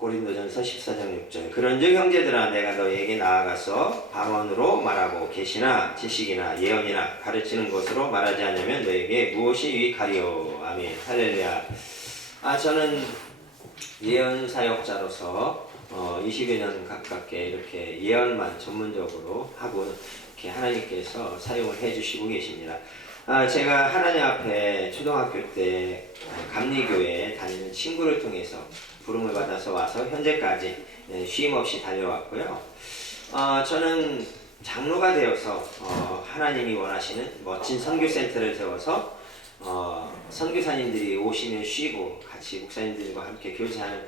고린도전서 14장 6절 그런즉 형제들아 내가 너희에게 나아가서 방언으로 말하고 계시나 지식이나 예언이나 가르치는 것으로 말하지 않으면 너희에게 무엇이 유익하리요. 아멘. 할렐루야. 저는 예언 사역자로서 20여 년 가깝게 이렇게 예언만 전문적으로 하고 이렇게 하나님께서 사용을 해주시고 계십니다. 제가 하나님 앞에 초등학교 때 감리교회에 다니는 친구를 통해서 부름을 받아서 와서 현재까지 쉼 없이 달려왔고요. 저는 장로가 되어서 하나님이 원하시는 멋진 선교센터를 세워서 선교사님들이 오시면 쉬고 같이 목사님들과 함께 교제하는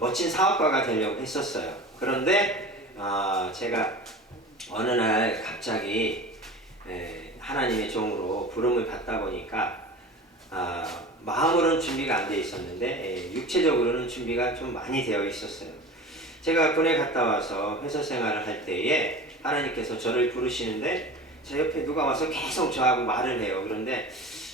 멋진 사업가가 되려고 했었어요. 그런데 제가 어느 날 갑자기 하나님의 종으로 부름을 받다 보니까 마음으로는 준비가 안 돼 있었는데 육체적으로는 준비가 좀 많이 되어 있었어요. 제가 군에 갔다 와서 회사 생활을 할 때에 하나님께서 저를 부르시는데 제 옆에 누가 와서 계속 저하고 말을 해요. 그런데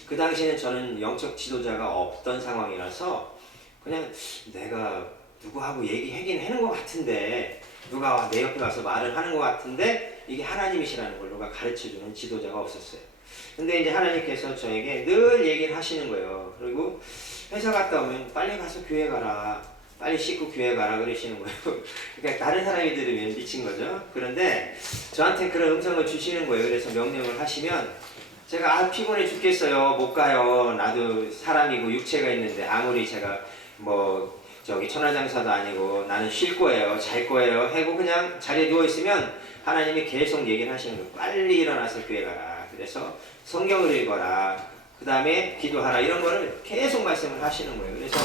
그 당시에는 저는 영적 지도자가 없던 상황이라서 그냥 내가 누구하고 얘기하긴 하는 것 같은데 누가 내 옆에 와서 말을 하는 것 같은데 이게 하나님이시라는 걸 누가 가르쳐주는 지도자가 없었어요. 근데 이제 하나님께서 저에게 늘 얘기를 하시는 거예요. 그리고 회사 갔다 오면 빨리 가서 교회 가라. 빨리 씻고 교회 가라 그러시는 거예요. 그러니까 다른 사람이 들으면 미친 거죠. 그런데 저한테 그런 음성을 주시는 거예요. 그래서 명령을 하시면 제가 피곤해 죽겠어요. 못 가요. 나도 사람이고 육체가 있는데 아무리 제가 천하장사도 아니고 나는 쉴 거예요. 잘 거예요. 하고 그냥 자리에 누워있으면 하나님이 계속 얘기를 하시는 거예요. 빨리 일어나서 교회 가라. 그래서 성경을 읽어라. 그 다음에 기도하라. 이런 거를 계속 말씀을 하시는 거예요. 그래서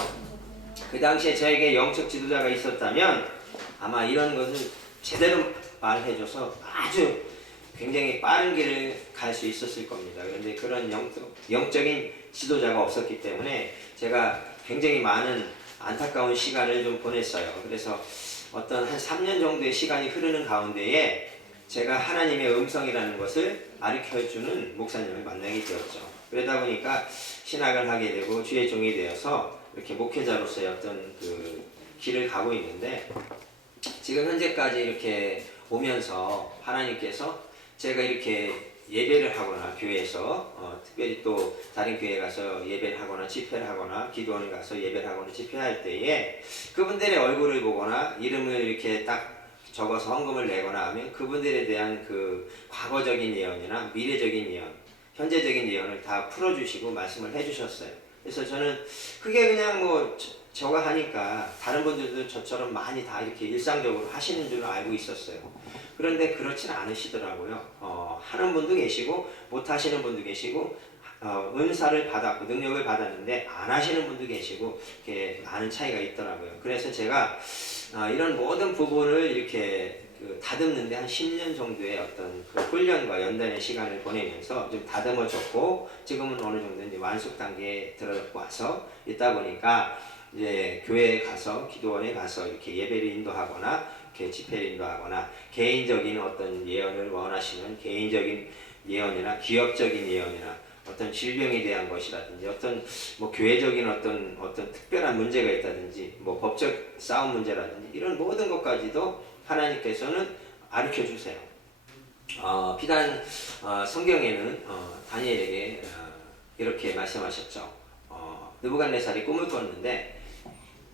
그 당시에 저에게 영적 지도자가 있었다면 아마 이런 것을 제대로 말해줘서 아주 굉장히 빠른 길을 갈 수 있었을 겁니다. 그런데 그런 영적인 지도자가 없었기 때문에 제가 굉장히 많은 안타까운 시간을 좀 보냈어요. 그래서 어떤 한 3년 정도의 시간이 흐르는 가운데에 제가 하나님의 음성이라는 것을 가르쳐주는 목사님을 만나게 되었죠. 그러다 보니까 신학을 하게 되고 주의 종이 되어서 이렇게 목회자로서의 어떤 그 길을 가고 있는데 지금 현재까지 이렇게 오면서 하나님께서 제가 이렇게 예배를 하거나 교회에서 특별히 또 다른 교회에 가서 예배를 하거나 집회를 하거나 기도원에 가서 예배를 하거나 집회할 때에 그분들의 얼굴을 보거나 이름을 이렇게 딱 적어서 헌금을 내거나 하면 그분들에 대한 그 과거적인 예언이나 미래적인 예언, 현재적인 예언을 다 풀어주시고 말씀을 해주셨어요. 그래서 저는 그게 그냥 저가 하니까 다른 분들도 저처럼 많이 다 이렇게 일상적으로 하시는 줄 알고 있었어요. 그런데 그렇진 않으시더라고요. 하는 분도 계시고 못 하시는 분도 계시고 은사를 받았고 능력을 받았는데 안 하시는 분도 계시고 이렇게 많은 차이가 있더라고요. 그래서 제가 이런 모든 부분을 이렇게 다듬는데 한 10년 정도의 어떤 그 훈련과 연단의 시간을 보내면서 좀 다듬어졌고 지금은 어느 정도 이제 완숙 단계에 들어와서 있다 보니까 이제 교회에 가서 기도원에 가서 이렇게 예배를 인도하거나 이렇게 집회를 인도하거나 개인적인 어떤 예언을 원하시면 개인적인 예언이나 기업적인 예언이나 어떤 질병에 대한 것이라든지 어떤 교회적인 어떤 특별한 문제가 있다든지 법적 싸움 문제라든지 이런 모든 것까지도 하나님께서는 가르쳐 주세요. 비단 성경에는 다니엘에게 이렇게 말씀하셨죠. 느부갓네살이 꿈을 꿨는데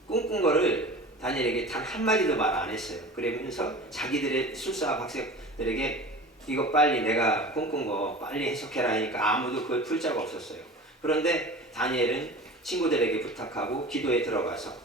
꿈꾼 거를 다니엘에게 단 한마디도 말 안 했어요. 그러면서 자기들의 술사와 박사들에게 이거 빨리 내가 꿈꾼 거 빨리 해석해라 하니까 아무도 그걸 풀 자가 없었어요. 그런데 다니엘은 친구들에게 부탁하고 기도에 들어가서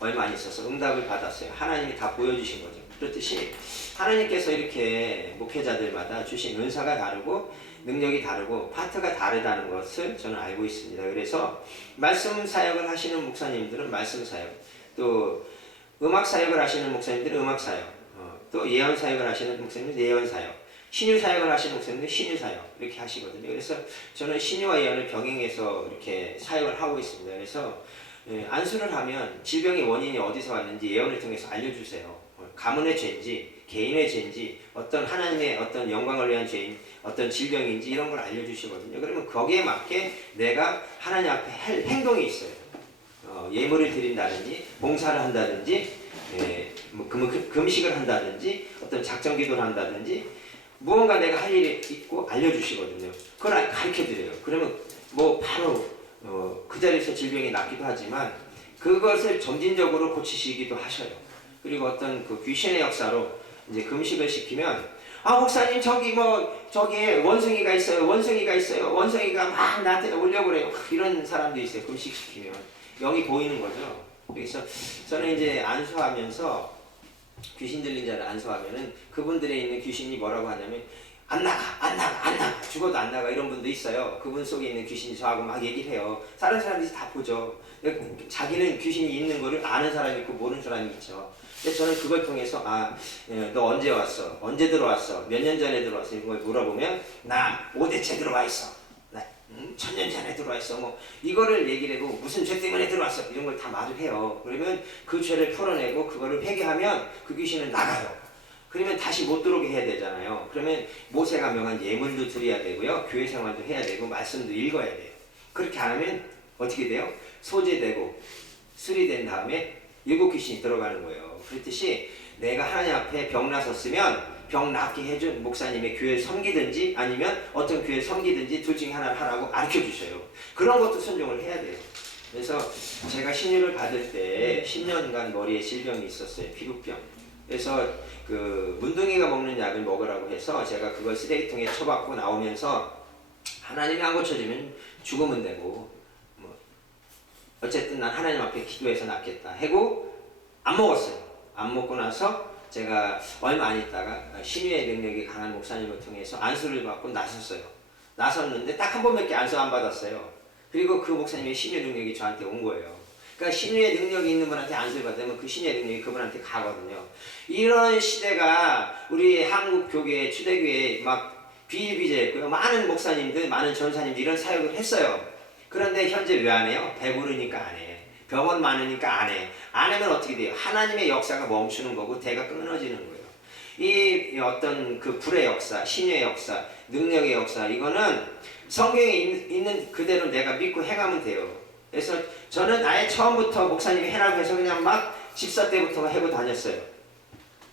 얼마 안 있어서 응답을 받았어요. 하나님이 다 보여주신 거죠. 그렇듯이 하나님께서 이렇게 목회자들마다 주신 은사가 다르고 능력이 다르고 파트가 다르다는 것을 저는 알고 있습니다. 그래서 말씀 사역을 하시는 목사님들은 말씀 사역, 또 음악 사역을 하시는 목사님들은 음악 사역, 또 예언 사역을 하시는 목사님들은 예언 사역, 신유 사역을 하시는 목사님들은 신유 사역 이렇게 하시거든요. 그래서 저는 신유와 예언을 병행해서 이렇게 사역을 하고 있습니다. 그래서 안수를 하면 질병의 원인이 어디서 왔는지 예언을 통해서 알려주세요. 가문의 죄인지 개인의 죄인지 어떤 하나님의 어떤 영광을 위한 죄인 어떤 질병인지 이런 걸 알려주시거든요. 그러면 거기에 맞게 내가 하나님 앞에 할 행동이 있어요. 예물을 드린다든지 봉사를 한다든지 뭐 금식을 한다든지 어떤 작정 기도를 한다든지 무언가 내가 할 일이 있고 알려주시거든요. 그걸 가르쳐드려요. 그러면 뭐 바로 그 자리에서 질병이 낫기도 하지만 그것을 점진적으로 고치시기도 하셔요. 그리고 어떤 그 귀신의 역사로 이제 금식을 시키면 목사님 저기에 원숭이가 있어요. 원숭이가 막 나한테 오려고 그래요. 이런 사람도 있어요. 금식시키면 영이 보이는 거죠. 그래서 저는 이제 안수하면서 귀신 들린 자를 안수하면은 그분들에 있는 귀신이 뭐라고 하냐면 안 나가 죽어도 안 나가 이런 분도 있어요. 그분 속에 있는 귀신이 저하고 막 얘기를 해요. 다른 사람들이 다 보죠. 자기는 귀신이 있는 거를 아는 사람이 있고 모르는 사람이 있죠. 근데 저는 그걸 통해서 너 언제 왔어? 언제 들어왔어? 몇 년 전에 들어왔어? 이런 걸 물어보면 나 5대째 들어와 있어. 1000년 전에 들어와 있어. 뭐 이거를 얘기를 하고 무슨 죄 때문에 들어왔어? 이런 걸 다 말을 해요. 그러면 그 죄를 풀어내고 그거를 회개하면 그 귀신은 나가요. 그러면 다시 못 들어오게 해야 되잖아요. 그러면 모세가 명한 예물도 드려야 되고요. 교회 생활도 해야 되고 말씀도 읽어야 돼요. 그렇게 안 하면 어떻게 돼요? 소제되고 수리된 다음에 일곱 귀신이 들어가는 거예요. 그렇듯이 내가 하나님 앞에 병 나섰으면 병 낫게 해준 목사님의 교회를 섬기든지 아니면 어떤 교회를 섬기든지 둘 중에 하나를 하라고 가르쳐주셔요. 그런 것도 순종을 해야 돼요. 그래서 제가 신유를 받을 때 10년간 머리에 질병이 있었어요. 피부병. 그래서 그 문둥이가 먹는 약을 먹으라고 해서 제가 그걸 쓰레기통에 쳐박고 나오면서 하나님이 안 고쳐주면 죽으면 되고 뭐 어쨌든 난 하나님 앞에 기도해서 낫겠다 하고 안 먹었어요. 안 먹고 나서 제가 얼마 안 있다가 신유의 능력이 강한 목사님을 통해서 안수를 받고 나섰어요. 나섰는데 딱 한 번밖에 안수 안 받았어요. 그리고 그 목사님의 신유의 능력이 저한테 온 거예요. 그러니까 신유의 능력이 있는 분한테 안수를 받으면 그 신유의 능력이 그분한테 가거든요. 이런 시대가 우리 한국 교계, 초대교회에 막 비일비재했고요. 많은 목사님들, 많은 전사님들 이런 사역을 했어요. 그런데 현재 왜 안 해요? 배부르니까 안 해. 병원 많으니까 안 해. 안 하면 어떻게 돼요? 하나님의 역사가 멈추는 거고 대가 끊어지는 거예요. 이 어떤 그 불의 역사, 신의 역사, 능력의 역사 이거는 성경에 있는 그대로 내가 믿고 행하면 돼요. 그래서 저는 아예 처음부터 목사님이 해라고 해서 그냥 막 집사 때부터 해고 다녔어요.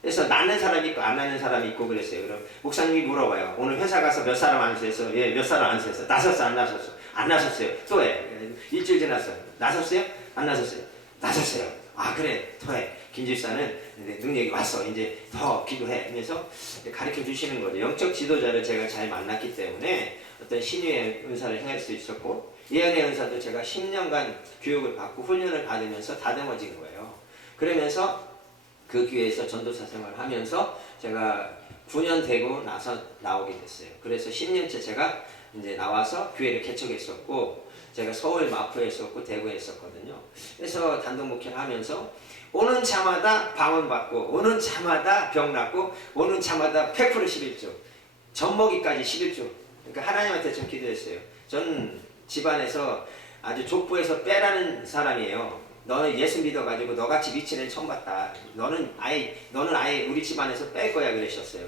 그래서 낳는 사람이 있고 안 낳는 사람이 있고 그랬어요. 그럼 목사님이 물어봐요. 오늘 회사 가서 몇 사람 안수했어? 예, 몇 사람 안수했어? 나섰어? 안 나섰어? 안 나섰어요. 또 해. 일주일 지났어요. 나섰어요? 안 나섰어요? 나섰어요. 그래. 더 해. 김 집사는 능력이 왔어. 이제 더 기도해. 하면서 가르쳐 주시는 거죠. 영적 지도자를 제가 잘 만났기 때문에 어떤 신유의 은사를 행할 수 있었고 예언의 은사도 제가 10년간 교육을 받고 훈련을 받으면서 다듬어진 거예요. 그러면서 그 교회에서 전도사 생활을 하면서 제가 9년 되고 나서 나오게 됐어요. 그래서 10년째 제가 이제 나와서 교회를 개척했었고 제가 서울 마포에 있었고 대구에 있었거든요. 그래서 단독 목회를 하면서 오는 차마다 방언받고 오는 차마다 병 낫고 오는 차마다 100% 11조 젖먹이까지 11조. 그러니까 하나님한테 좀 기도했어요. 전 집안에서 아주 족보에서 빼라는 사람이에요. 너는 예수 믿어가지고 너같이 미친 애는 처음 봤다. 너는 아예 우리 집안에서 뺄 거야 그러셨어요.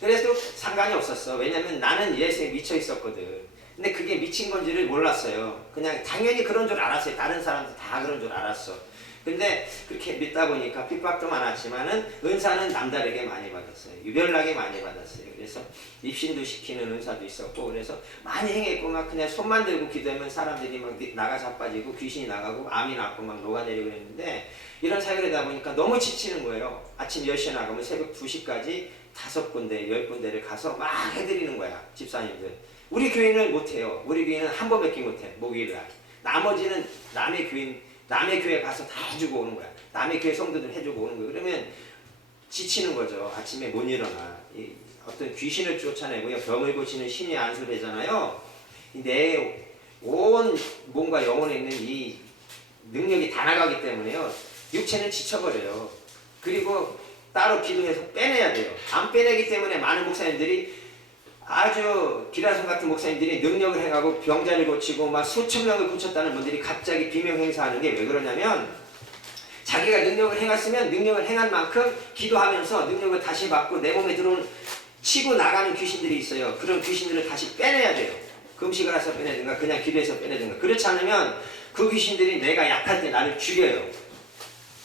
그래서 상관이 없었어. 왜냐면 나는 예수에 미쳐 있었거든. 근데 그게 미친 건지를 몰랐어요. 그냥 당연히 그런 줄 알았어요. 다른 사람도 다 그런 줄 알았어. 근데 그렇게 믿다 보니까 핍박도 많았지만은 은사는 남다르게 많이 받았어요. 유별나게 많이 받았어요. 그래서 입신도 시키는 은사도 있었고 그래서 많이 행했고 막 그냥 손만 들고 기도하면 사람들이 막 나가 자빠지고 귀신이 나가고 암이 났고 막 녹아내리고 그랬는데 이런 사역을 하다 보니까 너무 지치는 거예요. 아침 10시에 나가면 새벽 2시까지 5군데 10군데를 가서 막 해드리는 거야. 집사님들. 우리 교회는 못해요. 우리 교회는 한 번밖에 못해. 목요일날. 나머지는 남의 교회 가서 다 해주고 오는 거야. 남의 교회 성도들 해주고 오는 거야. 그러면 지치는 거죠. 아침에 못 일어나. 어떤 귀신을 쫓아내고요. 병을 고치는 신이 안수되잖아요. 내 온 몸과 영혼에 있는 이 능력이 다 나가기 때문에요. 육체는 지쳐버려요. 그리고 따로 기도해서 빼내야 돼요. 안 빼내기 때문에 많은 목사님들이 아주 기라성 같은 목사님들이 능력을 행하고 병자를 고치고 막 수천 명을 고쳤다는 분들이 갑자기 비명 행사하는 게 왜 그러냐면 자기가 능력을 행했으면 능력을 행한 만큼 기도하면서 능력을 다시 받고 내 몸에 들어온 치고 나가는 귀신들이 있어요. 그런 귀신들을 다시 빼내야 돼요. 금식을 해서 빼내든가 그냥 기도해서 빼내든가. 그렇지 않으면 그 귀신들이 내가 약할 때 나를 죽여요.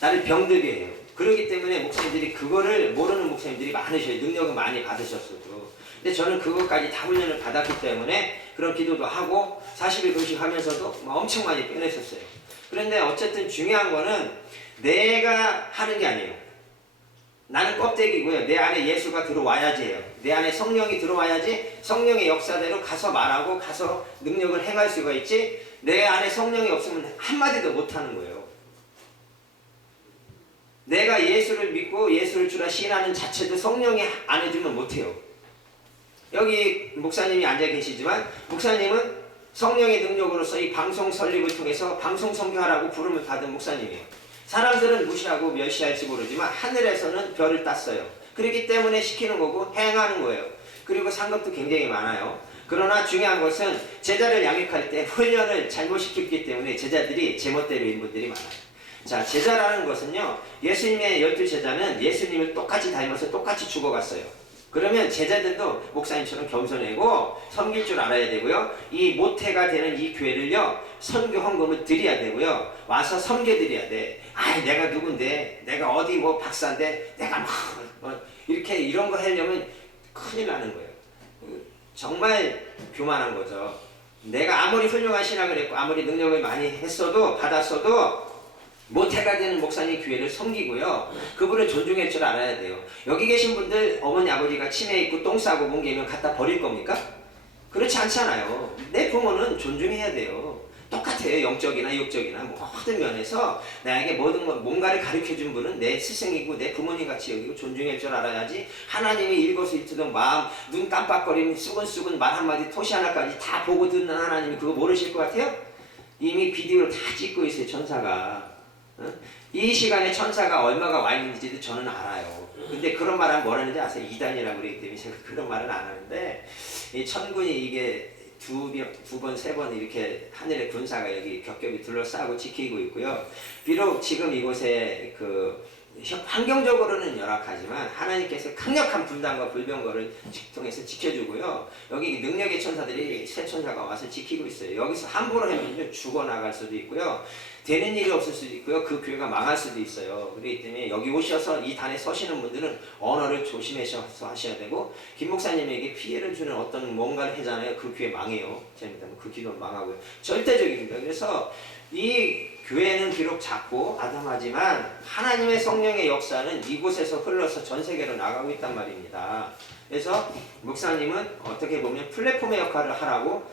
나를 병들게 해요. 그렇기 때문에 목사님들이 그거를 모르는 목사님들이 많으셔요. 능력은 많이 받으셨어도. 근데 저는 그것까지 다 훈련을 받았기 때문에 그런 기도도 하고 40일 금식하면서도 엄청 많이 빼냈었어요. 그런데 어쨌든 중요한 거는 내가 하는 게 아니에요. 나는 껍데기고요. 내 안에 예수가 들어와야지 해요. 내 안에 성령이 들어와야지 성령의 역사대로 가서 말하고 가서 능력을 행할 수가 있지, 내 안에 성령이 없으면 한마디도 못하는 거예요. 내가 예수를 믿고 예수를 주라 시인하는 자체도 성령이 안 해주면 못해요. 여기 목사님이 앉아 계시지만 목사님은 성령의 능력으로서 이 방송 설립을 통해서 방송 선교하라고 부름을 받은 목사님이에요. 사람들은 무시하고 멸시할지 모르지만 하늘에서는 별을 땄어요. 그렇기 때문에 시키는 거고 행하는 거예요. 그리고 상급도 굉장히 많아요. 그러나 중요한 것은 제자를 양육할 때 훈련을 잘못 시켰기 때문에 제자들이 제멋대로인 분들이 많아요. 자, 제자라는 것은요, 예수님의 12제자는 예수님을 똑같이 닮아서 똑같이 죽어갔어요. 그러면 제자들도 목사님처럼 겸손하고 섬길 줄 알아야 되고요. 이 모태가 되는 이 교회를요, 선교 헌금을 드려야 되고요. 와서 섬겨드려야 돼. 아이, 내가 누군데, 내가 어디 뭐 박사인데, 내가 이렇게 이런 거 하려면 큰일 나는 거예요. 정말 교만한 거죠. 내가 아무리 훌륭한 신학을 했고 아무리 능력을 많이 했어도 받았어도 모태가 되는 목사님 교회를 섬기고요. 그분을 존중할 줄 알아야 돼요. 여기 계신 분들 어머니 아버지가 치매 있고 똥 싸고 뭉개면 갖다 버릴 겁니까? 그렇지 않잖아요. 내 부모는 존중해야 돼요. 똑같아요. 영적이나 육적이나 모든 면에서 나에게 모든 뭔가를 가르쳐준 분은 내 스승이고 내 부모님같이 여기고 존중할 줄 알아야지, 하나님이 일거수일투족 마음, 눈 깜빡거리면 수근수근 말 한마디 토시 하나까지 다 보고 듣는 하나님이 그거 모르실 것 같아요? 이미 비디오를 다 찍고 있어요. 천사가. 이 시간에 천사가 얼마가 와 있는지도 저는 알아요. 근데 그런 말 하면 뭐라는지 아세요? 이단이라고 그러기 때문에 제가 그런 말은 안 하는데, 이 천군이 이게 두 번, 세 번 이렇게 하늘의 군사가 여기 겹겹이 둘러싸고 지키고 있고요. 비록 지금 이곳에 환경적으로는 열악하지만 하나님께서 강력한 분단과 불병거를 통해서 지켜주고요. 여기 능력의 천사들이 새 천사가 와서 지키고 있어요. 여기서 함부로 하면 죽어나갈 수도 있고요. 되는 일이 없을 수도 있고요. 그 교회가 망할 수도 있어요. 그렇기 때문에 여기 오셔서 이 단에 서시는 분들은 언어를 조심해서 하셔야 되고, 김 목사님에게 피해를 주는 어떤 뭔가를 하잖아요. 그 교회 망해요. 잘못하면 그 기도 망하고요. 절대적입니다. 그래서 이 교회는 비록 작고 아담하지만 하나님의 성령의 역사는 이곳에서 흘러서 전 세계로 나가고 있단 말입니다. 그래서 목사님은 어떻게 보면 플랫폼의 역할을 하라고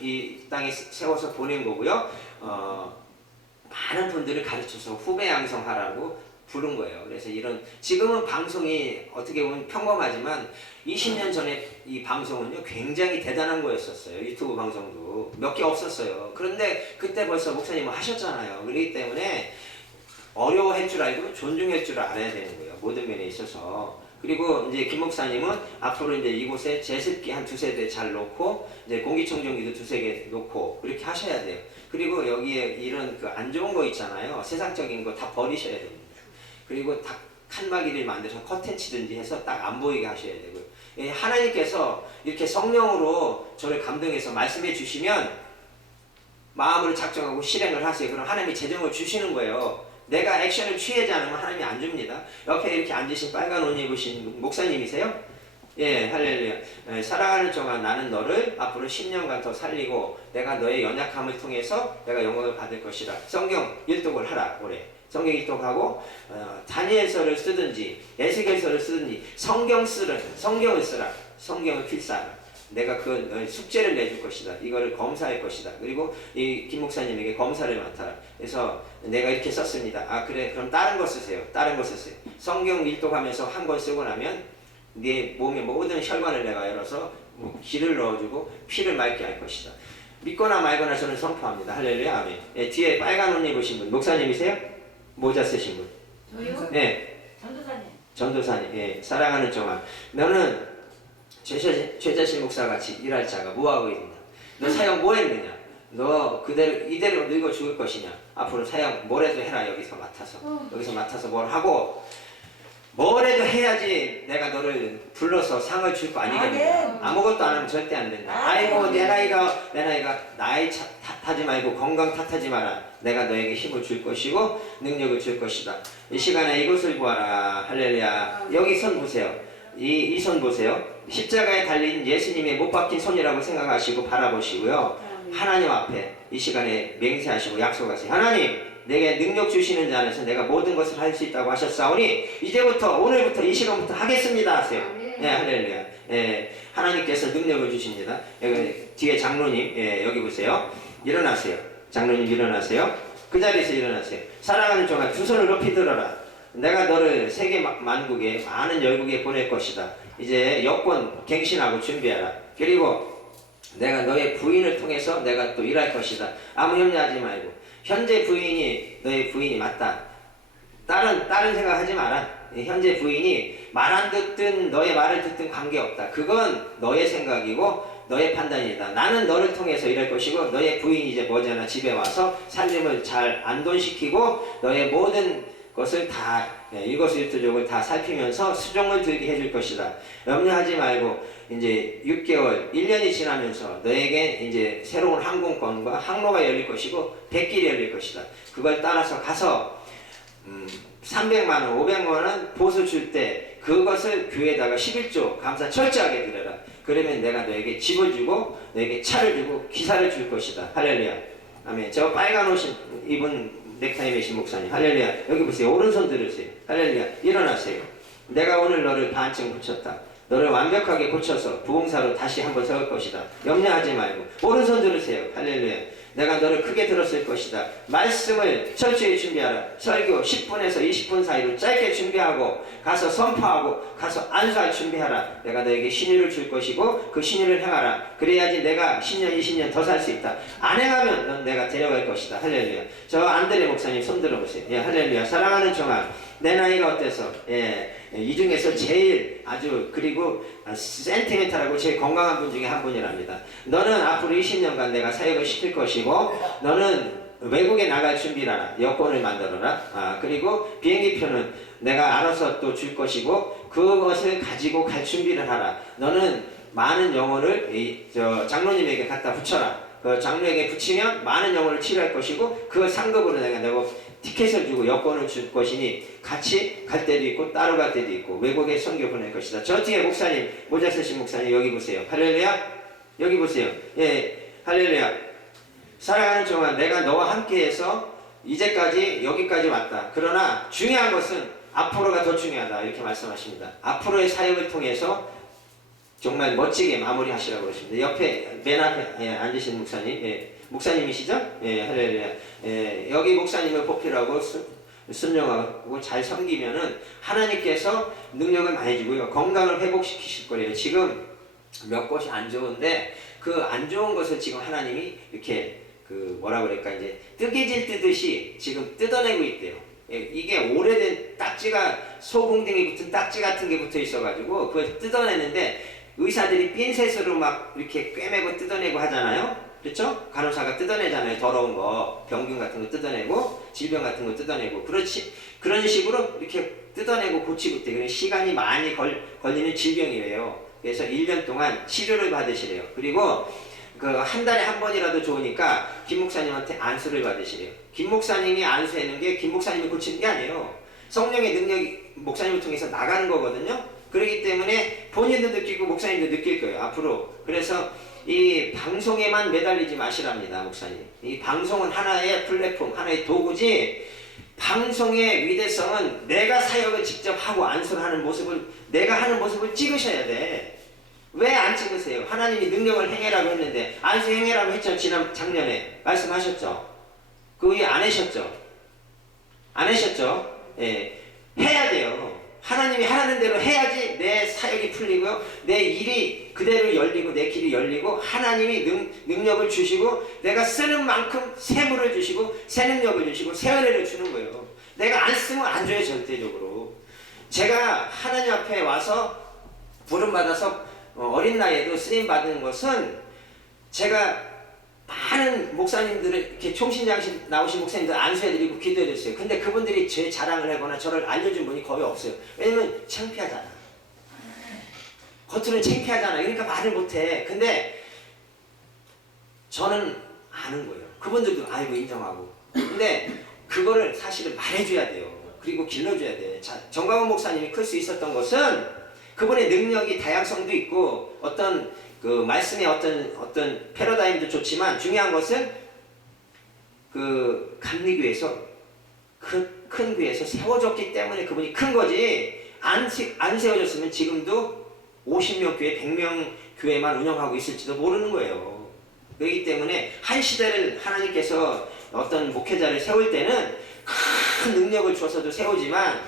이 땅에 세워서 보낸 거고요. 많은 분들을 가르쳐서 후배 양성하라고 부른 거예요. 그래서 지금은 방송이 어떻게 보면 평범하지만 20년 전에 이 방송은요, 굉장히 대단한 거였었어요. 유튜브 방송도 몇 개 없었어요. 그런데 그때 벌써 목사님은 하셨잖아요. 그렇기 때문에 어려워할 줄 알고 존중할 줄 알아야 되는 거예요. 모든 면에 있어서. 그리고 이제 김 목사님은 앞으로 이제 이곳에 제습기 한 2-3대 잘 놓고, 이제 공기청정기도 2-3개 놓고 그렇게 하셔야 돼요. 그리고 여기에 이런 안 좋은 거 있잖아요. 세상적인 거 다 버리셔야 됩니다. 그리고 다 칸막이를 만들어서 커튼 치든지 해서 딱 안 보이게 하셔야 되고요. 하나님께서 이렇게 성령으로 저를 감동해서 말씀해 주시면 마음으로 작정하고 실행을 하세요. 그럼 하나님이 재정을 주시는 거예요. 내가 액션을 취하지 않으면 하나님이 안 줍니다. 옆에 이렇게 앉으신 빨간 옷 입으신 목사님이세요? 예, 할렐루야. 사랑하는 종아, 나는 너를 앞으로 10년간 더 살리고 내가 너의 연약함을 통해서 내가 영광을 받을 것이다. 성경 일독을 하라 올해. 성경 일독하고 다니엘서를 쓰든지 에스겔서를 쓰든지 성경을 쓰라. 성경을 필사하라. 내가 그 숙제를 내줄 것이다. 이거를 검사할 것이다. 그리고 이 김 목사님에게 검사를 맡아라. 그래서 내가 이렇게 썼습니다. 아, 그래, 그럼 다른 거 쓰세요. 다른 거 쓰세요. 성경 일독하면서 한 권 쓰고 나면 네 몸의 모든 혈관을 내가 열어서 기를 넣어주고 피를 맑게 할 것이다. 믿거나 말거나 저는 선포합니다. 할렐루야, 아멘. 예, 뒤에 빨간 옷 입으신 분 목사님이세요? 모자 쓰신 분? 저요? 네. 전도사님. 전도사님. 예, 사랑하는 종아, 너는 최자신 목사같이 일할 자가 뭐하고 있느냐? 너 사역 뭐 했느냐? 너 이대로 늙어 죽을 것이냐? 앞으로 사역 뭐래도 해라. 여기서 맡아서 뭘 하고 뭐래도 해야지 내가 너를 불러서 상을 줄 거 아니겠느냐? 아무것도 안 하면 절대 안 된다. 아이고 내 나이가 나이 하지 말고 건강 탓하지 마라. 내가 너에게 힘을 줄 것이고 능력을 줄 것이다. 이 시간에 이것을 보아라. 할렐루야. 여기 손 보세요. 이 손 보세요. 십자가에 달린 예수님의 못 박힌 손이라고 생각하시고 바라보시고요. 하나님 앞에 이 시간에 맹세하시고 약속하세요. 하나님, 내게 능력 주시는 자 안에서 내가 모든 것을 할 수 있다고 하셨사오니 이제부터 오늘부터 이 시간부터 하겠습니다 하세요. 네, 할렐루야. 하나님께서 능력을 주십니다. 여기 뒤에 장로님, 여기 보세요. 일어나세요. 장로님 일어나세요. 그 자리에서 일어나세요. 사랑하는 종아, 두 손을 높이 들어라. 내가 너를 세계 만국에 많은 열국에 보낼 것이다. 이제 여권 갱신하고 준비하라. 그리고 내가 너의 부인을 통해서 내가 또 일할 것이다. 아무 염려하지 말고. 현재 부인이 너의 부인이 맞다. 다른 생각하지 마라. 현재 부인이 말 안 듣든 너의 말을 듣든 관계없다. 그건 너의 생각이고 너의 판단이다. 나는 너를 통해서 일할 것이고 너의 부인이 이제 머지않아 집에 와서 살림을 잘 안돈시키고 너의 모든 것을 다 일거수일투족을 다 살피면서 수종을 들게 해줄 것이다. 염려하지 말고 이제 6개월, 1년이 지나면서 너에게 이제 새로운 항공권과 항로가 열릴 것이고 백길이 열릴 것이다. 그걸 따라서 가서 300만 원, 500만 원 보수 줄 때 그것을 교회에다가 11조 감사 철저하게 드려라. 그러면 내가 너에게 집을 주고 너에게 차를 주고 기사를 줄 것이다. 할렐루야. 아멘. 저 빨간 옷 입은 넥타이 매신 목사님, 할렐루야. 여기 보세요. 오른손 들으세요. 할렐루야. 일어나세요. 내가 오늘 너를 반쯤 고쳤다. 너를 완벽하게 고쳐서 부흥사로 다시 한번 세울 것이다. 염려하지 말고 오른손 들으세요. 할렐루야. 내가 너를 크게 들었을 것이다. 말씀을 철저히 준비하라. 설교 10분에서 20분 사이로 짧게 준비하고 가서 선포하고 가서 안수할 준비하라. 내가 너에게 신유를 줄 것이고 그 신유를 행하라. 그래야지 내가 10년 20년 더 살 수 있다. 안 행하면 넌 내가 데려갈 것이다. 할렐루야. 저 안드레 목사님 손 들어보세요. 예, 할렐루야. 사랑하는 종아, 내 나이가 어때서 이 중에서 제일 아주 그리고 센티멘탈하고 제일 건강한 분 중에 한 분이랍니다. 너는 앞으로 20년간 내가 사역을 시킬 것이고 너는 외국에 나갈 준비를 하라. 여권을 만들어라. 그리고 비행기표는 내가 알아서 또 줄 것이고 그것을 가지고 갈 준비를 하라. 너는 많은 영혼을 장로님에게 갖다 붙여라. 그 장로에게 붙이면 많은 영혼을 치료할 것이고 그걸 상급으로 내가 티켓을 주고 여권을 줄 것이니 같이 갈 때도 있고 따로 갈 때도 있고 외국에 선교 보낼 것이다. 저 뒤에 목사님, 모자 쓰신 목사님 여기 보세요. 할렐루야. 여기 보세요. 예, 할렐루야. 사랑하는 종아, 내가 너와 함께해서 이제까지 여기까지 왔다. 그러나 중요한 것은 앞으로가 더 중요하다. 이렇게 말씀하십니다. 앞으로의 사역을 통해서 정말 멋지게 마무리하시라고 그러십니다. 옆에 맨 앞에 앉으신 목사님, 목사님이시죠? 할렐루야. 여기 목사님을 보필하고 순종하고 잘 섬기면은 하나님께서 능력을 많이 주고요. 건강을 회복시키실 거예요. 지금 몇 곳이 안 좋은데 그 안 좋은 것을 지금 하나님이 이렇게 뭐라 그럴까 이제 뜨개질 뜨듯이 지금 뜯어내고 있대요. 이게 오래된 딱지가 소궁둥이 붙은 딱지 같은 게 붙어 있어가지고 그걸 뜯어내는데 의사들이 핀셋으로 막 이렇게 꿰매고 뜯어내고 하잖아요. 그렇죠? 간호사가 뜯어내잖아요. 더러운 거, 병균 같은 거 뜯어내고 질병 같은 거 뜯어내고 그런 식으로 이렇게 뜯어내고 고치고 있대요. 그래서 시간이 많이 걸리는 질병이래요. 그래서 1년 동안 치료를 받으시래요. 그리고 한 달에 한 번이라도 좋으니까 김 목사님한테 안수를 받으시래요. 김 목사님이 안수하는 게 김 목사님이 고치는 게 아니에요. 성령의 능력이 목사님을 통해서 나가는 거거든요. 그렇기 때문에 본인도 느끼고 목사님도 느낄 거예요. 앞으로. 그래서 이 방송에만 매달리지 마시랍니다. 목사님. 이 방송은 하나의 플랫폼, 하나의 도구지 방송의 위대성은 내가 사역을 직접 하고 안수를 하는 모습을 내가 하는 모습을 찍으셔야 돼. 왜 안 찍으세요? 하나님이 능력을 행해라고 했는데 안수 행해라고 했죠. 작년에 말씀하셨죠. 그 후에 안 하셨죠. 안 하셨죠. 예. 해야 돼요. 하나님이 하라는 대로 해야지 내 사역이 풀리고요. 내 일이 그대로 열리고 내 길이 열리고 하나님이 능력을 주시고 내가 쓰는 만큼 세물을 주시고 새 능력을 주시고 새 은혜를 주는 거예요. 내가 안 쓰면 안 줘요. 절대적으로. 제가 하나님 앞에 와서 부름받아서 어린 나이에도 쓰임 받은 것은 제가 많은 목사님들을 이렇게 총신장신 나오신 목사님들 안수해드리고 기도해드렸어요. 근데 그분들이 제 자랑을 하거나 저를 알려준 분이 거의 없어요. 왜냐면 창피하잖아. 겉으로는 창피하잖아. 그러니까 말을 못해. 근데 저는 아는 거예요. 그분들도 알고 인정하고. 근데 그거를 사실은 말해줘야 돼요. 그리고 길러줘야 돼. 자, 정광훈 목사님이 클 수 있었던 것은 그분의 능력이 다양성도 있고 어떤 그 말씀의 어떤 패러다임도 좋지만 중요한 것은 그 감리교에서 그 큰 교회에서 세워졌기 때문에 그분이 큰 거지. 안 세워졌으면 지금도 50명 교회, 100명 교회만 운영하고 있을지도 모르는 거예요. 그렇기 때문에 한 시대를 하나님께서 어떤 목회자를 세울 때는 큰 능력을 주어서도 세우지만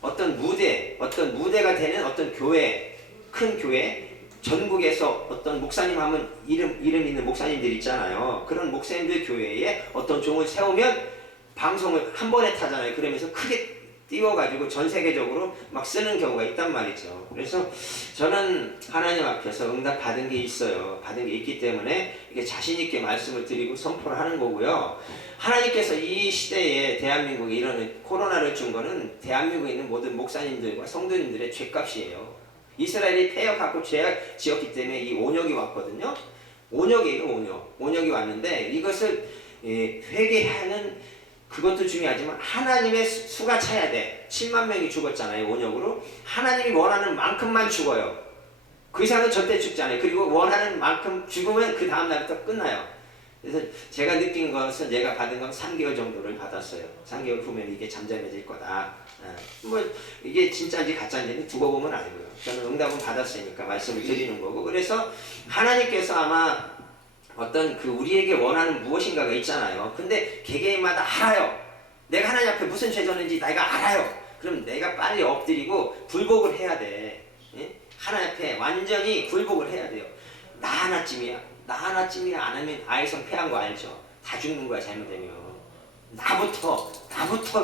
어떤 무대가 되는 어떤 교회, 큰 교회, 전국에서 어떤 목사님 하면 이름 있는 목사님들 있잖아요. 그런 목사님들 교회에 어떤 종을 세우면 방송을 한 번에 타잖아요. 그러면서 크게 띄워가지고 전 세계적으로 막 쓰는 경우가 있단 말이죠. 그래서 저는 하나님 앞에서 응답 받은 게 있어요. 받은 게 있기 때문에 이렇게 자신 있게 말씀을 드리고 선포를 하는 거고요. 하나님께서 이 시대에 대한민국에 이런 코로나를 준 거는 대한민국에 있는 모든 목사님들과 성도님들의 죄값이에요. 이스라엘이 폐역하고 죄악 지었기 때문에 이 온역이 왔거든요. 온역이에요, 온역이 왔는데 이것을 회개하는 그것도 중요하지만 하나님의 수가 차야 돼. 7만 명이 죽었잖아요, 온역으로. 하나님이 원하는 만큼만 죽어요. 그 이상은 절대 죽지 않아요. 그리고 원하는 만큼 죽으면 그 다음 날부터 끝나요. 그래서 제가 느낀 것은 제가 받은 건 3개월 정도를 받았어요. 3개월 후면 이게 잠잠해질 거다. 뭐 이게 진짜인지 가짜인지 두고 보면 알고요. 저는 응답은 받았으니까 말씀을 드리는 거고. 그래서 하나님께서 아마 어떤 그 우리에게 원하는 무엇인가가 있잖아요. 근데 개개인마다 알아요. 내가 하나님 앞에 무슨 죄 졌는지 내가 알아요. 그럼 내가 빨리 엎드리고 굴복을 해야 돼. 예? 하나님 앞에 완전히 굴복을 해야 돼요. 나 하나쯤이야 안 하면 아이성 패한 거 알죠? 다 죽는 거야 잘못되면. 나부터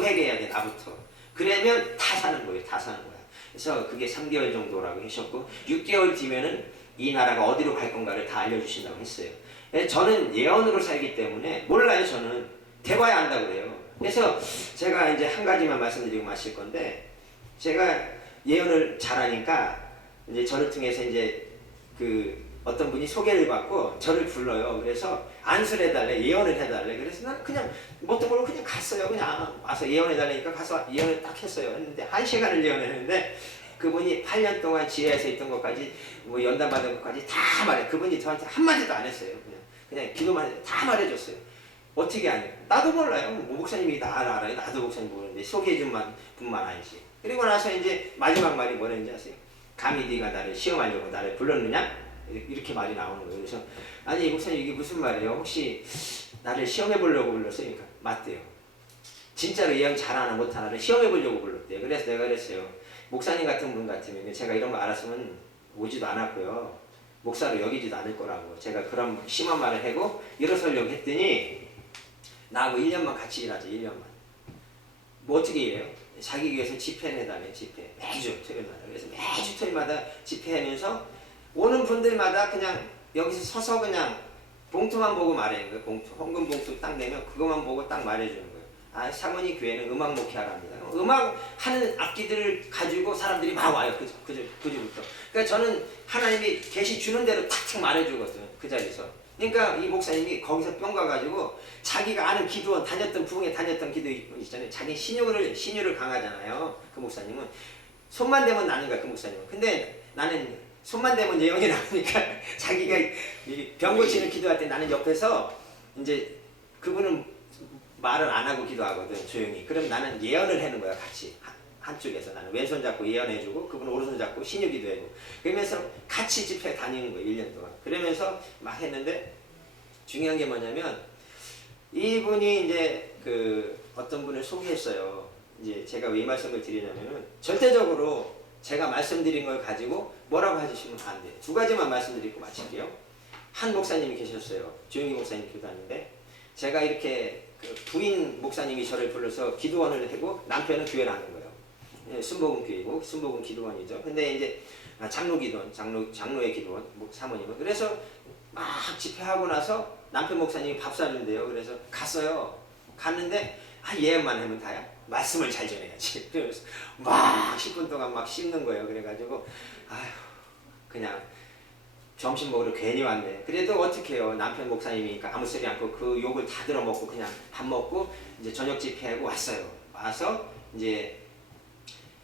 회개해야 돼. 나부터. 그러면 다 사는 거예요. 다 사는 거야. 그래서 그게 3개월 정도라고 하셨고 6개월 뒤면은 이 나라가 어디로 갈 건가를 다 알려주신다고 했어요. 저는 예언으로 살기 때문에 몰라요. 저는 돼봐야 안다 그래요. 그래서 제가 이제 한 가지만 말씀드리고 마실 건데 제가 예언을 잘하니까 이제 저를 통해서 이제 그 어떤 분이 소개를 받고 저를 불러요. 그래서 안수를 해달래, 예언을 해달래. 그래서 난 그냥 뭣도 모르고 그냥 갔어요. 그냥 와서 예언해달라니까 가서 예언을 딱 했어요. 했는데 1시간을 예언했는데 그분이 8년 동안 지하에서 있던 것까지 뭐 연단 받은 것까지 다 말해. 그분이 저한테 한마디도 안 했어요. 그냥 기도만 해서 다 말해줬어요. 어떻게 아냐? 나도 몰라요. 뭐 목사님이 다 알아요. 나도 목사님 모르는데 소개해준 분만 알지. 그리고 나서 이제 마지막 말이 뭐랬는지 아세요? 감히 네가 나를 시험하려고 나를 불렀느냐? 이렇게 말이 나오는 거예요. 그래서 아니 목사님 이게 무슨 말이에요? 혹시 나를 시험해 보려고 불렀어요? 그러니까 맞대요. 진짜로 예언 잘하나 못하나를 시험해 보려고 불렀대요. 그래서 내가 그랬어요. 목사님 같은 분 같으면 제가 이런 거 알았으면 오지도 않았고요. 목사로 여기지도 않을 거라고. 제가 그런 심한 말을 하고 일어서려고 했더니 나하고 1년만 같이 일하자. 1년만. 뭐 어떻게 일해요? 자기 교회에서 집회해달래. 집회. 매주 토요일마다. 그래서 매주 토요일마다 집회하면서 오는 분들마다 그냥 여기서 서서 그냥 봉투만 보고 말해요. 봉투, 헌금 봉투 딱 내면 그것만 보고 딱 말해주는 거예요. 아, 사모님 교회는 음악 목회하랍니다. 음악 하는 악기들을 가지고 사람들이 막 와요. 그주부터. 그러니까 저는 하나님이 계시 주는 대로 탁탁 말해주거든. 그 자리에서. 그러니까 이 목사님이 거기서 뿅 가가지고 자기가 아는 기도원 부흥에 다녔던 기도 있잖아요. 자기 신유를 강하잖아요. 그 목사님은. 손만 대면 나는 거야. 그 목사님은. 근데 나는 손만 대면 예언이 나오니까 자기가 병 고치는 기도할 때 나는 옆에서 이제 그분은 말을 안 하고 기도하거든. 조용히. 그럼 나는 예언을 하는 거야. 같이. 한쪽에서 나는 왼손 잡고 예언해주고 그분은 오른손 잡고 신유 기도해주고 그러면서 같이 집회 다니는 거예요. 1년 동안. 그러면서 막 했는데 중요한 게 뭐냐면 이분이 이제 그 어떤 분을 소개했어요. 이제 제가 왜 말씀을 드리냐면은 절대적으로 제가 말씀드린 걸 가지고 뭐라고 해주시면 안 돼요. 2가지만 말씀드리고 마칠게요. 한 목사님이 계셨어요. 조용히 목사님 교단인데 제가 이렇게 그 부인 목사님이 저를 불러서 기도원을 하고 남편은 교회를 하는 거예요. 순복음 교회고 순복음 기도원이죠. 근데 이제 장로 기도원, 장로의 기도원 사모님은 그래서 막 집회하고 나서 남편 목사님이 밥 사준대요. 그래서 갔어요. 갔는데 예언만 하면 다야. 말씀을 잘 전해야지. 그래서 막 10분 동안 막 씹는 거예요. 그래가지고 아휴 그냥 점심 먹으러 괜히 왔네. 그래도 어떻게 해요? 남편 목사님이니까 아무 소리 않고 그 욕을 다 들어먹고 그냥 밥 먹고 이제 저녁 집회하고 왔어요. 와서 이제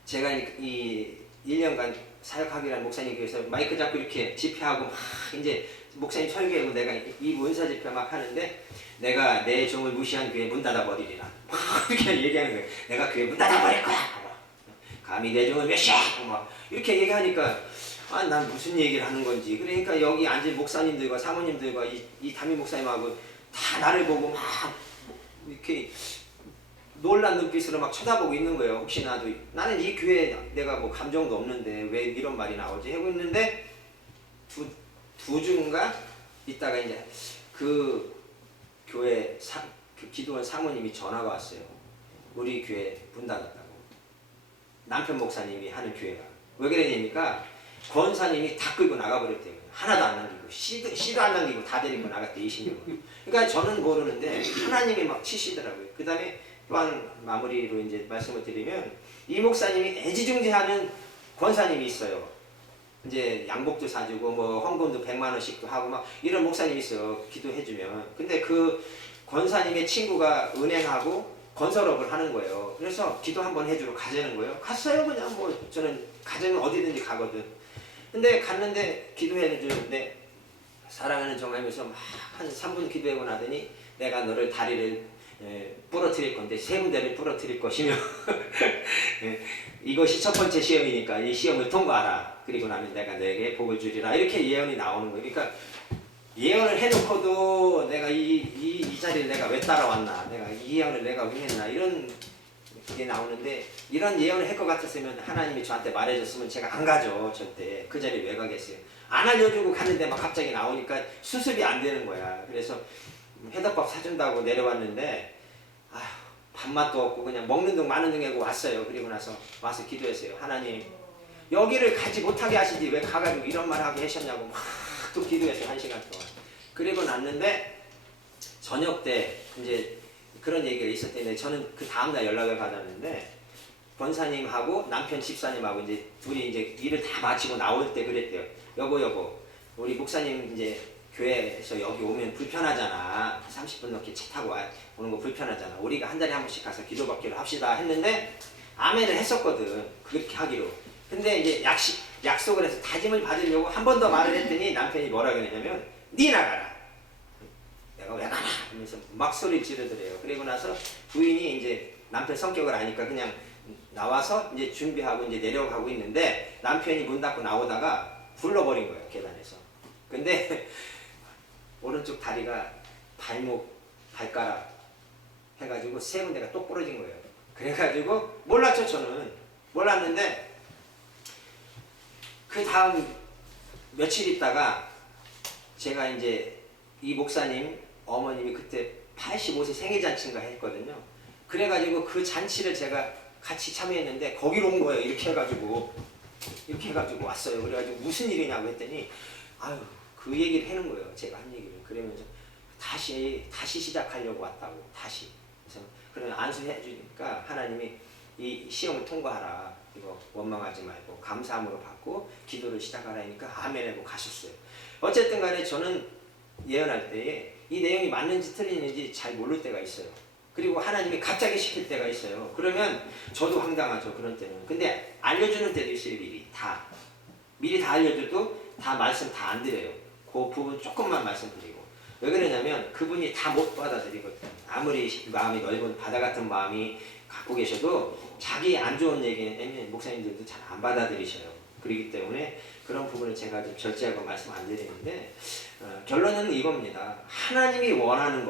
제가 이 1년간 사역하기란 목사님 교회에서 마이크 잡고 이렇게 집회하고 막 이제 목사님 설교하고 내가 이 문사 집회 막 하는데 내가 내 종을 무시한 교회 문 닫아버리리라 막 이렇게 얘기하는 거예요. 내가 교회 문 닫아버릴 거야. 감히 내 종을 몇이야? 막 이렇게 얘기하니까 아, 난 무슨 얘기를 하는 건지. 그러니까 여기 앉은 목사님들과 사모님들과 이 담임 목사님하고 다 나를 보고 막 이렇게 놀란 눈빛으로 막 쳐다보고 있는 거예요. 혹시 나는 이 교회에 내가 뭐 감정도 없는데 왜 이런 말이 나오지 하고 있는데 두 주인가 있다가 이제 그 교회 그 기도원 사모님이 전화가 왔어요. 우리 교회 문 닫았다고. 남편 목사님이 하는 교회가. 왜 그러냐니까 권사님이 다 끌고 나가버렸대요. 하나도 안 남기고 씨도 안 남기고 다 데리고 나갔대 20명을. 그러니까 저는 모르는데 하나님이 막 치시더라고요. 그 다음에 또한 마무리로 이제 말씀을 드리면 이 목사님이 애지중지하는 권사님이 있어요. 이제 양복도 사주고 뭐 헌금도 100만 원씩도 하고 막 이런 목사님이 있어요. 기도해주면. 근데 그 권사님의 친구가 은행하고 건설업을 하는 거예요. 그래서 기도 한번 해주러 가자는 거예요. 갔어요. 그냥 뭐 저는 가자면 어디든지 가거든. 근데 갔는데 기도해 주는데 사랑하는 정하면서 막 한 3분 기도하고 나더니 내가 너를 다리를 부러뜨릴 건데 세 군데를 부러뜨릴 것이며 이것이 첫 번째 시험이니까 이 시험을 통과하라. 그리고 나면 내가 너에게 복을 주리라. 이렇게 예언이 나오는 거예요. 그러니까 예언을 해놓고도 내가 이 자리를 내가 왜 따라왔나, 내가 이 예언을 내가 왜 했나, 이런 게 나오는데 이런 예언을 할 것 같았으면 하나님이 저한테 말해줬으면 제가 안 가죠. 절대 그 자리에 왜 가겠어요. 안 알려주고 갔는데 막 갑자기 나오니까 수습이 안 되는 거야. 그래서 회덮밥 사준다고 내려왔는데 아휴, 밥맛도 없고 그냥 먹는 둥 마는 둥 하고 왔어요. 그리고 나서 와서 기도했어요. 하나님 여기를 가지 못하게 하시지 왜 가가지고 이런 말 하게 하셨냐고 막 또 기도했어요. 1시간 동안. 그리고 났는데 저녁 때 이제 그런 얘기가 있었는데 저는 그 다음날 연락을 받았는데 권사님하고 남편 집사님하고 이제 둘이 이제 일을 다 마치고 나올 때 그랬대요. 여보 우리 목사님 이제 교회에서 여기 오면 불편하잖아. 30분 넘게 차 타고 오는 거 불편하잖아. 우리가 한 달에 한 번씩 가서 기도받기로 합시다 했는데 아멘을 했었거든. 그렇게 하기로. 근데 이제 약속을 해서 다짐을 받으려고 한 번 더 말을 했더니 남편이 뭐라 그랬냐면 네 나가라. 내가 왜 가나 하면서 막 소리 지르더래요. 그리고 나서 부인이 이제 남편 성격을 아니까 그냥 나와서 이제 준비하고 이제 내려가고 있는데 남편이 문 닫고 나오다가 불러버린 거예요. 계단에서. 근데 오른쪽 다리가 발가락 해가지고 세 군데가 똑 부러진 거예요. 그래가지고 몰랐죠. 저는 몰랐는데 그 다음 며칠 있다가 제가 이제 이 목사님 어머님이 그때 85세 생일잔치인가 했거든요. 그래가지고 그 잔치를 제가 같이 참여했는데 거기로 온 거예요. 이렇게 해가지고 왔어요. 그래가지고 무슨 일이냐고 했더니 아유 그 얘기를 해놓은 거예요. 제가 한 얘기를. 그러면서 다시 시작하려고 왔다고. 다시. 그래서 그러면 안수해 주니까 하나님이 이 시험을 통과하라. 이거 원망하지 말고 감사함으로 받고 기도를 시작하라 하니까 아멘 하고 가셨어요. 어쨌든 간에 저는 예언할 때에 이 내용이 맞는지 틀리는지 잘 모를 때가 있어요. 그리고 하나님이 갑자기 시킬 때가 있어요. 그러면 저도 황당하죠. 그런 때는. 근데 알려주는 때도 있어요. 미리 다 알려줘도 다 말씀 다 안 드려요. 그 부분 조금만 말씀드리고. 왜 그러냐면 그분이 다 못 받아들이거든요. 아무리 마음이 넓은 바다 같은 마음이 갖고 계셔도 자기 안 좋은 얘기는 목사님들도 잘 안 받아들이셔요. 그렇기 때문에 그런 부분을 제가 좀 절제하고 말씀 안 드리는데 결론은 이겁니다. 하나님이 원하는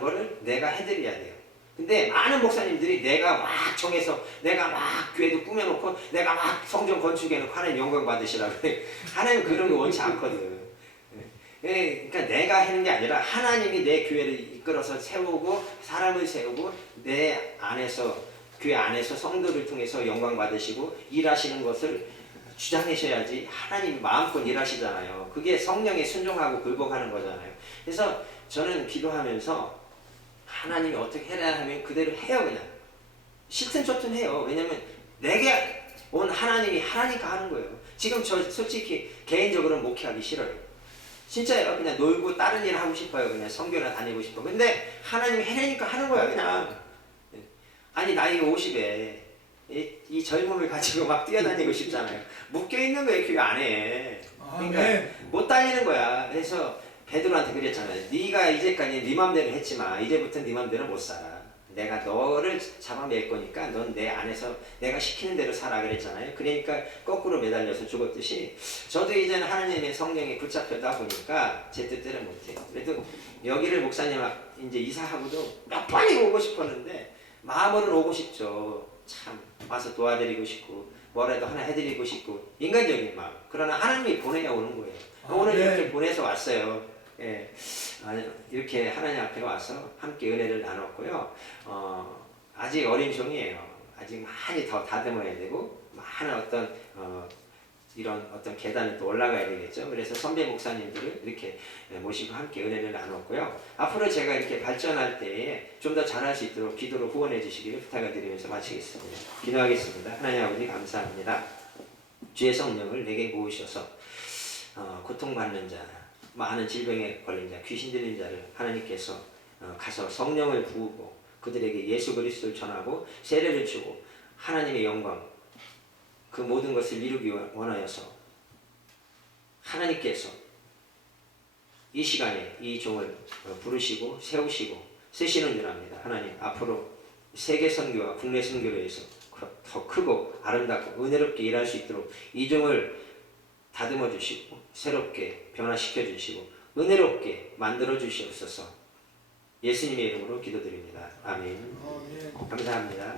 거를 내가 해드려야 돼요. 근데 많은 목사님들이 내가 막 정해서 내가 막 교회도 꾸며놓고 내가 막 성전 건축해놓고 하나님 영광 받으시라고 해. 하나님 그런 거 원치 않거든. 그러니까 내가 하는 게 아니라 하나님이 내 교회를 이끌어서 세우고 사람을 세우고 내 안에서 교회 안에서 성도를 통해서 영광 받으시고 일하시는 것을 주장하셔야지 하나님 마음껏 일하시잖아요. 그게 성령에 순종하고 굴복하는 거잖아요. 그래서 저는 기도하면서 하나님이 어떻게 해라 하면 그대로 해요. 그냥 싫든 좋든 해요. 왜냐면 내게 온 하나님이 하나니까 하는 거예요. 지금 저 솔직히 개인적으로 목회하기 싫어요. 진짜요. 그냥 놀고 다른 일 하고 싶어요. 그냥 성교나 다니고 싶어. 근데 하나님이 해내니까 하는 거야 그냥. 아니 나이가 50에 이 젊음을 가지고 막 뛰어다니고 싶잖아요. 묶여있는 거예요. 교회 안에. 그러니까 네. 못 다니는 거야. 그래서 베드로한테 그랬잖아요. 네가 이제까지 네 맘대로 했지만 이제부터 네 맘대로 못 살아. 내가 너를 잡아맬 거니까 넌 내 안에서 내가 시키는 대로 살아 그랬잖아요. 그러니까 거꾸로 매달려서 죽었듯이 저도 이제는 하나님의 성령에 붙잡혔다 보니까 제 뜻대로 못해요. 그래도 여기를 목사님 이제 이사하고도 몇 번이 오고 싶었는데 마음으로는 오고 싶죠. 참 와서 도와드리고 싶고 뭐라도 하나 해드리고 싶고 인간적인 마음. 그러나 하나님이 보내야 오는 거예요. 오늘 네. 이렇게 보내서 왔어요. 예, 이렇게 하나님 앞에 와서 함께 은혜를 나눴고요. 아직 어린 종이에요. 아직 많이 더 다듬어야 되고 많은 어떤 이런 어떤 계단을 또 올라가야 되겠죠. 그래서 선배 목사님들을 이렇게 모시고 함께 은혜를 나눴고요. 앞으로 제가 이렇게 발전할 때에 좀 더 잘할 수 있도록 기도로 후원해 주시기를 부탁을 드리면서 마치겠습니다. 기도하겠습니다. 하나님 아버지 감사합니다. 주의 성령을 내게 모으셔서 고통받는 자, 많은 질병에 걸린 자, 귀신 들린 자를 하나님께서 가서 성령을 부으고 그들에게 예수 그리스도를 전하고 세례를 주고 하나님의 영광 그 모든 것을 이루기 원하여서 하나님께서 이 시간에 이 종을 부르시고 세우시고 쓰시는 줄 압니다. 하나님 앞으로 세계 선교와 국내 선교를 위해서 더 크고 아름답고 은혜롭게 일할 수 있도록 이 종을 다듬어 주시고 새롭게 변화시켜 주시고 은혜롭게 만들어 주시옵소서. 예수님의 이름으로 기도드립니다. 아멘. 감사합니다.